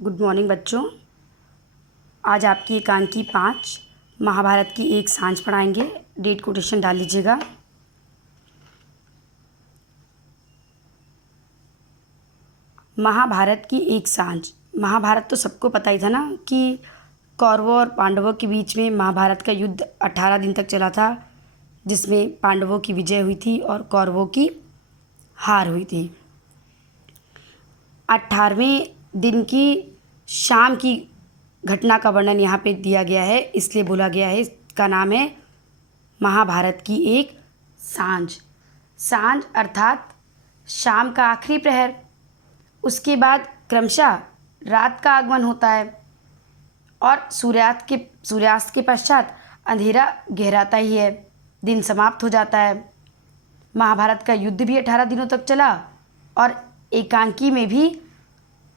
Good morning बच्चों। आज आपकी एकांकी 5 महाभारत की एक सांझ पढ़ाएंगे। डेट कोटेशन डाल लीजिएगा। महाभारत की एक सांझ। महाभारत तो सबको पता ही था ना कि कौरवों और पांडवों के बीच में महाभारत का युद्ध 18 दिन तक चला था, जिसमें पांडवों की विजय हुई थी और कौरवों की हार हुई थी। 18वें दिन की शाम की घटना का वर्णन यहाँ पे दिया गया है, इसलिए बोला गया है, इसका नाम है महाभारत की एक सांझ। सांझ अर्थात शाम का आखिरी प्रहर। उसके बाद क्रमशः रात का आगमन होता है और सूर्यास्त के पश्चात अंधेरा गहराता ही है, दिन समाप्त हो जाता है। महाभारत का युद्ध भी 18 दिनों तक चला और एकांकी में भी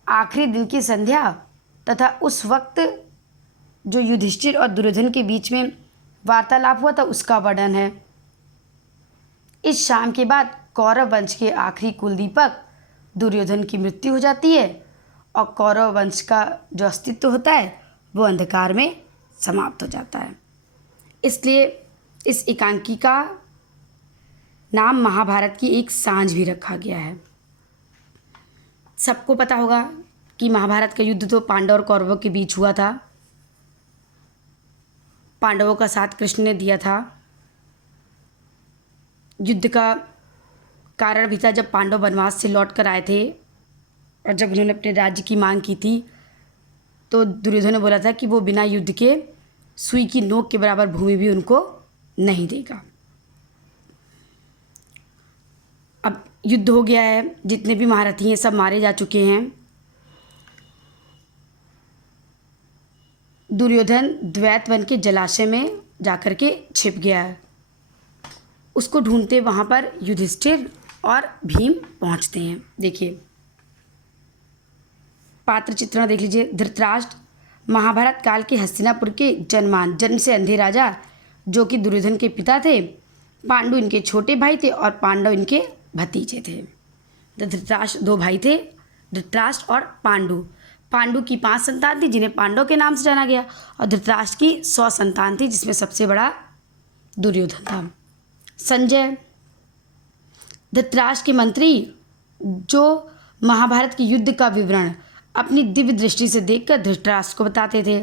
आखिरी दिन की संध्या तथा उस वक्त जो युधिष्ठिर और दुर्योधन के बीच में वार्तालाप हुआ था उसका वर्णन है। इस शाम के बाद कौरव वंश के आखिरी कुलदीपक दुर्योधन की मृत्यु हो जाती है और कौरव वंश का जो अस्तित्व होता है वो अंधकार में समाप्त हो जाता है। इसलिए इस एकांकी का नाम महाभारत की एक सांझ भी रखा गया है। सबको पता होगा कि महाभारत का युद्ध तो पांडव और कौरवों के बीच हुआ था। पांडवों का साथ कृष्ण ने दिया था। युद्ध का कारण भी था जब पांडव वनवास से लौट कर आए थे और जब उन्होंने अपने राज्य की मांग की थी तो दुर्योधन ने बोला था कि वो बिना युद्ध के सुई की नोक के बराबर भूमि भी उनको नहीं देगा। अब युद्ध हो गया है, जितने भी महारथी हैं सब मारे जा चुके हैं। दुर्योधन द्वैत वन के जलाशय में जाकर के छिप गया है। उसको ढूंढते वहाँ पर युधिष्ठिर और भीम पहुँचते हैं। देखिए पात्र चित्रण देख लीजिए। धृतराष्ट्र महाभारत काल के हस्तिनापुर के जन्म से अंधे राजा, जो कि दुर्योधन के पिता थे। पांडु इनके छोटे भाई थे और पांडव इनके भतीजे थे। धृतराष्ट्र 2 भाई थे, धृतराष्ट्र और पांडु। पांडु की 5 संतान थी जिन्हें पांडव के नाम से जाना गया और धृतराष्ट्र की 100 संतान थी जिसमें सबसे बड़ा दुर्योधन था। संजय धृतराष्ट्र के मंत्री, जो महाभारत के युद्ध का विवरण अपनी दिव्य दृष्टि से देखकर धृतराष्ट्र को बताते थे।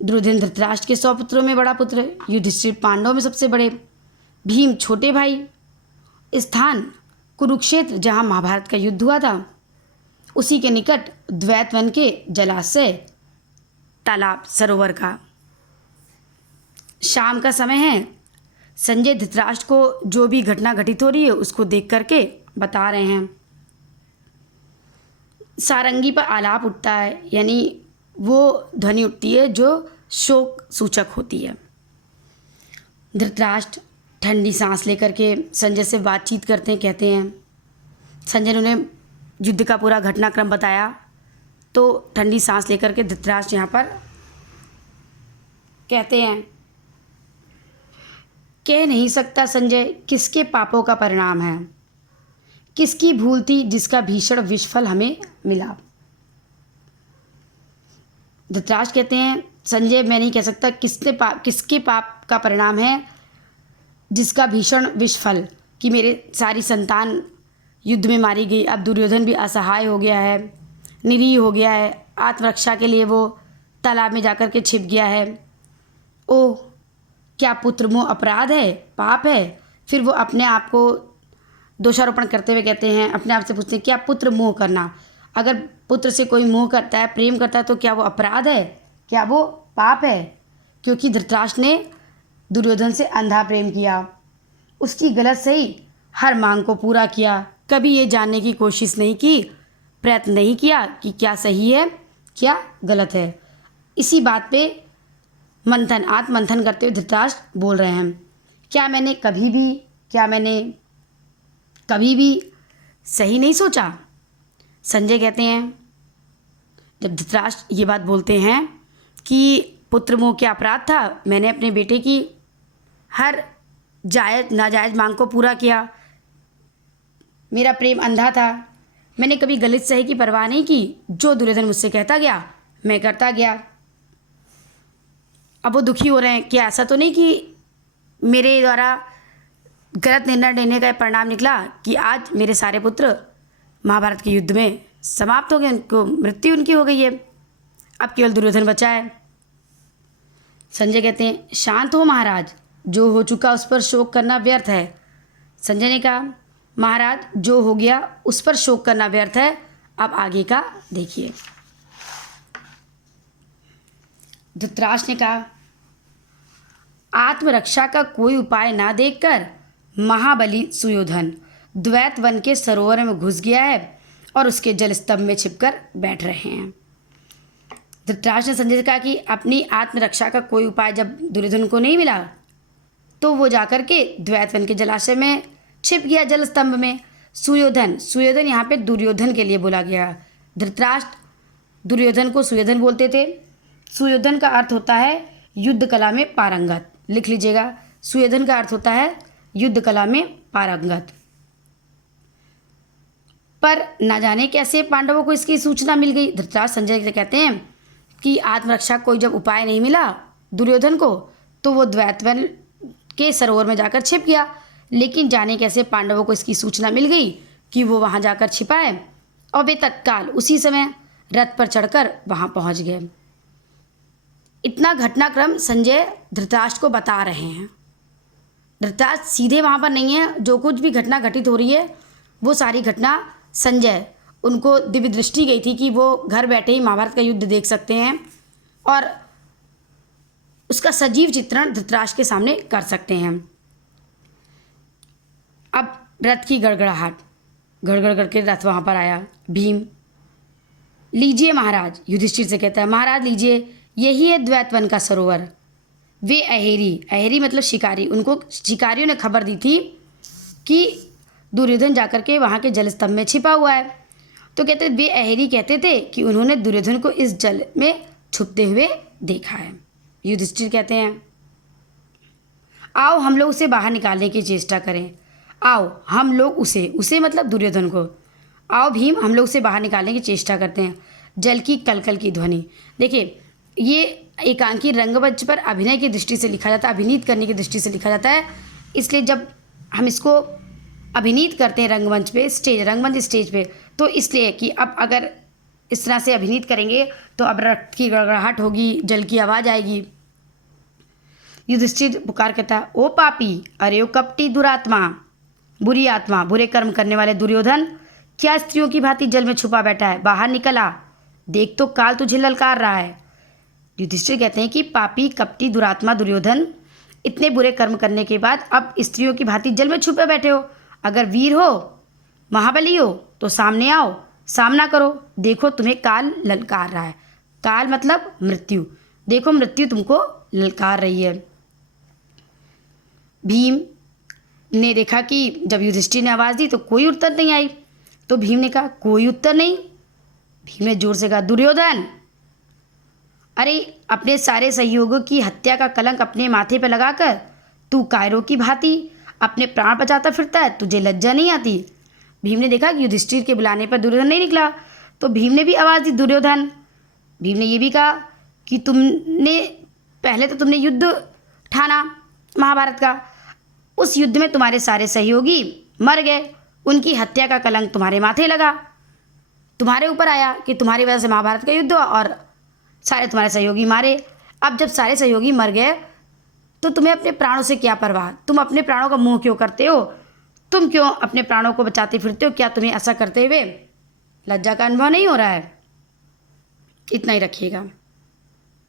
दुर्योधन धृतराष्ट्र के 100 पुत्रों में बड़ा पुत्र, युधिष्ठिर पांडवों में सबसे बड़े, भीम छोटे भाई। स्थान कुरुक्षेत्र जहाँ महाभारत का युद्ध हुआ था उसी के निकट द्वैत वन के जलाशय तालाब सरोवर का। शाम का समय है। संजय धृतराष्ट्र को जो भी घटना घटित हो रही है उसको देख करके बता रहे हैं। सारंगी पर आलाप उठता है, यानी वो ध्वनि उठती है जो शोक सूचक होती है। धृतराष्ट्र ठंडी सांस लेकर के संजय से बातचीत करते हैं। कहते हैं, संजय ने उन्हें युद्ध का पूरा घटनाक्रम बताया तो ठंडी सांस लेकर के धृतराष्ट्र यहाँ पर कहते हैं, कह नहीं सकता संजय किसके पापों का परिणाम है, किसकी भूल थी जिसका भीषण विषफल हमें मिला। धृतराष्ट्र कहते हैं, संजय मैं नहीं कह सकता किसके पाप का परिणाम है जिसका भीषण विषफल, कि मेरे सारी संतान युद्ध में मारी गई। अब दुर्योधन भी असहाय हो गया है, निरीह हो गया है, आत्मरक्षा के लिए वो तालाब में जाकर के छिप गया है। ओह क्या पुत्रमोह अपराध है, पाप है। फिर वो अपने आप को दोषारोपण करते हुए कहते हैं, अपने आप से पूछते हैं क्या पुत्र मोह करना, अगर पुत्र से कोई मोह करता है, प्रेम करता है तो क्या वो अपराध है, क्या वो पाप है। क्योंकि धृतराष्ट्र ने दुर्योधन से अंधा प्रेम किया, उसकी गलत सही हर मांग को पूरा किया, कभी ये जानने की कोशिश नहीं की, प्रयत्न नहीं किया कि क्या सही है क्या गलत है। इसी बात पे आत्ममंथन करते हुए धृतराष्ट्र बोल रहे हैं, क्या मैंने कभी भी सही नहीं सोचा। संजय कहते हैं, जब धृतराष्ट्र ये बात बोलते हैं कि पुत्र मोह क्या अपराध था, मैंने अपने बेटे की हर जायज़ नाजायज़ मांग को पूरा किया, मेरा प्रेम अंधा था, मैंने कभी गलित सही की परवाह नहीं की, जो दुर्योधन मुझसे कहता गया मैं करता गया। अब वो दुखी हो रहे हैं कि ऐसा तो नहीं कि मेरे द्वारा गलत निर्णय लेने का परिणाम निकला कि आज मेरे सारे पुत्र महाभारत के युद्ध में समाप्त हो गए, उनको मृत्यु उनकी हो गई है, अब केवल दुर्योधन बचा है। संजय कहते हैं शांत हो महाराज, जो हो चुका उस पर शोक करना व्यर्थ है। संजय ने कहा महाराज जो हो गया उस पर शोक करना व्यर्थ है, अब आगे का देखिए। धृतराष्ट्र ने कहा आत्मरक्षा का कोई उपाय ना देखकर महाबली सुयोधन द्वैत वन के सरोवर में घुस गया है और उसके जल स्तंभ में छिपकर बैठ रहे हैं। धृतराष्ट्र ने संजय से कहा कि अपनी आत्मरक्षा का कोई उपाय जब दुर्योधन को नहीं मिला तो वो जाकर के द्वैत वन के जलाशय में छिप गया, जल स्तंभ में। सुयोधन यहाँ पे दुर्योधन के लिए बोला गया। धृतराष्ट्र दुर्योधन को सुयोधन बोलते थे। सुयोधन का अर्थ होता है युद्ध कला में पारंगत, लिख लीजिएगा। सुयोधन का अर्थ होता है युद्ध कला में पारंगत। पर न जाने कैसे पांडवों को इसकी सूचना मिल गई। धृतराष्ट्र संजय से कहते हैं कि आत्मरक्षा कोई जब उपाय नहीं मिला दुर्योधन को तो वो द्वैतवन के सरोवर में जाकर छिप गया, लेकिन जाने कैसे पांडवों को इसकी सूचना मिल गई कि वो वहाँ जाकर छिपा है और वे तत्काल उसी समय रथ पर चढ़कर वहाँ पहुँच गए। इतना घटनाक्रम संजय धृतराष्ट्र को बता रहे हैं। धृतराष्ट्र सीधे वहाँ पर नहीं है, जो कुछ भी घटना घटित हो रही है वो सारी घटना संजय, उनको दिव्य दृष्टि गई थी कि वो घर बैठे ही महाभारत का युद्ध देख सकते हैं और उसका सजीव चित्रण धृतराष्ट्र के सामने कर सकते हैं। अब रथ की गड़गड़ाहट, गड़गड़ करके रथ वहाँ पर आया। भीम लीजिए महाराज, युधिष्ठिर से कहता है महाराज लीजिए, यही है द्वैतवन का सरोवर। वे अहेरी मतलब शिकारी, उनको शिकारियों ने खबर दी थी कि दुर्योधन जाकर के वहाँ के जल स्तंभ में छिपा हुआ है। तो कहते वे अहेरी कहते थे कि उन्होंने दुर्योधन को इस जल में छुपते हुए देखा है। युधिष्ठिर कहते हैं आओ हम लोग उसे बाहर निकालने की चेष्टा करें। आओ हम लोग उसे मतलब दुर्योधन को, आओ भीम हम लोग उसे बाहर निकालने की चेष्टा करते हैं। जल की कलकल की ध्वनि, देखिए ये एकांकी रंगमंच पर अभिनय की दृष्टि से लिखा जाता है, अभिनीत करने की दृष्टि से लिखा जाता है। इसलिए जब हम इसको अभिनीत करते हैं रंगमंच पे, रंगमंच स्टेज पे, तो इसलिए कि अब अगर इस तरह से अभिनीत करेंगे तो अब रथ की गड़गड़ाहट होगी, जल की आवाज़ आएगी। युधिष्ठिर पुकार कहता है ओ पापी, अरे ओ कपटी दुरात्मा, बुरी आत्मा, बुरे कर्म करने वाले दुर्योधन, क्या स्त्रियों की भांति जल में छुपा बैठा है? बाहर निकल आ, देख तो काल तुझे ललकार रहा है। युधिष्ठिर कहते हैं कि पापी कपटी दुरात्मा दुर्योधन, इतने बुरे कर्म करने के बाद अब स्त्रियों की भांति जल में छुपे बैठे हो। अगर वीर हो, महाबली हो तो सामने आओ, सामना करो, देखो तुम्हें काल ललकार रहा है। काल मतलब मृत्यु, देखो मृत्यु तुमको ललकार रही है। भीम ने देखा कि जब युधिष्ठिर ने आवाज़ दी तो कोई उत्तर नहीं आई, तो भीम ने कहा कोई उत्तर नहीं। भीम ने जोर से कहा दुर्योधन, अरे अपने सारे सहयोगियों की हत्या का कलंक अपने माथे पर लगाकर तू कायरों की भांति अपने प्राण बचाता फिरता है, तुझे लज्जा नहीं आती? भीम ने देखा कि युधिष्ठिर के बुलाने पर दुर्योधन नहीं निकला, तो भीम ने भी आवाज़ दी दुर्योधन। भीम ने ये भी कहा कि पहले तो तुमने युद्ध ठाना महाभारत का, उस युद्ध में तुम्हारे सारे सहयोगी मर गए, उनकी हत्या का कलंक तुम्हारे माथे लगा, तुम्हारे ऊपर आया कि तुम्हारी वजह से महाभारत का युद्ध हुआ और सारे तुम्हारे सहयोगी मारे। अब जब सारे सहयोगी मर गए तो तुम्हें अपने प्राणों से क्या परवाह? तुम अपने प्राणों का मोह क्यों करते हो? तुम क्यों अपने प्राणों को बचाते फिरते हो? क्या तुम्हें ऐसा करते हुए लज्जा का अनुभव नहीं हो रहा है? इतना ही रखिएगा।